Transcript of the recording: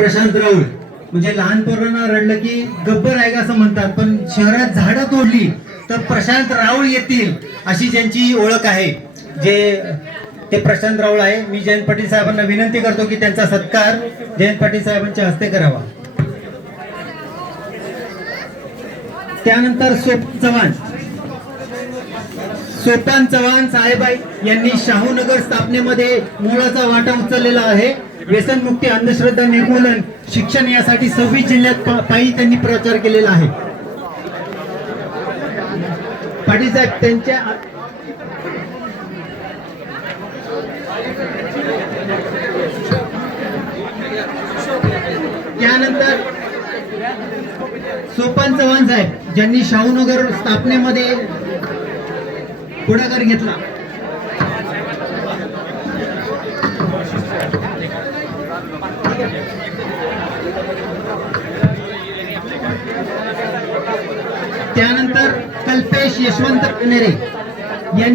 प्रशांत राऊळ म्हणजे लहान पोरांना रडलं की गब्बर आहे का असं म्हणतात. पण शहरात झाडं तोडली तर प्रशांत राऊळ येतील अशी ज्यांची ओळख आहे. जे ते प्रशांत राऊळ आहे. मी जयंत पाटील साहेबांना विनंती करतो की त्यांचा सत्कार जयंत पाटील साहेबांच्या हस्ते करावा. त्यानंतर सोप चव्हाण. सोपान चव्हाण साहेबाई यांनी शाहूनगर स्थापनेमध्ये मोलाचा वाटा उचललेला आहे. व्यसनमुक्ती अंधश्रद्धा निर्मूलन शिक्षण यासाठी सव्वीस जिल्ह्यात पायी त्यांनी प्रचार केलेला आहे. पाटील साहेब त्यांच्या त्यानंतर सोपान चव्हाण साहेब ज्यांनी शाहूनगर स्थापनेमध्ये पुढाकार घेतला. त्यानंतर कल्पेश यशवंत कनेरे यांनी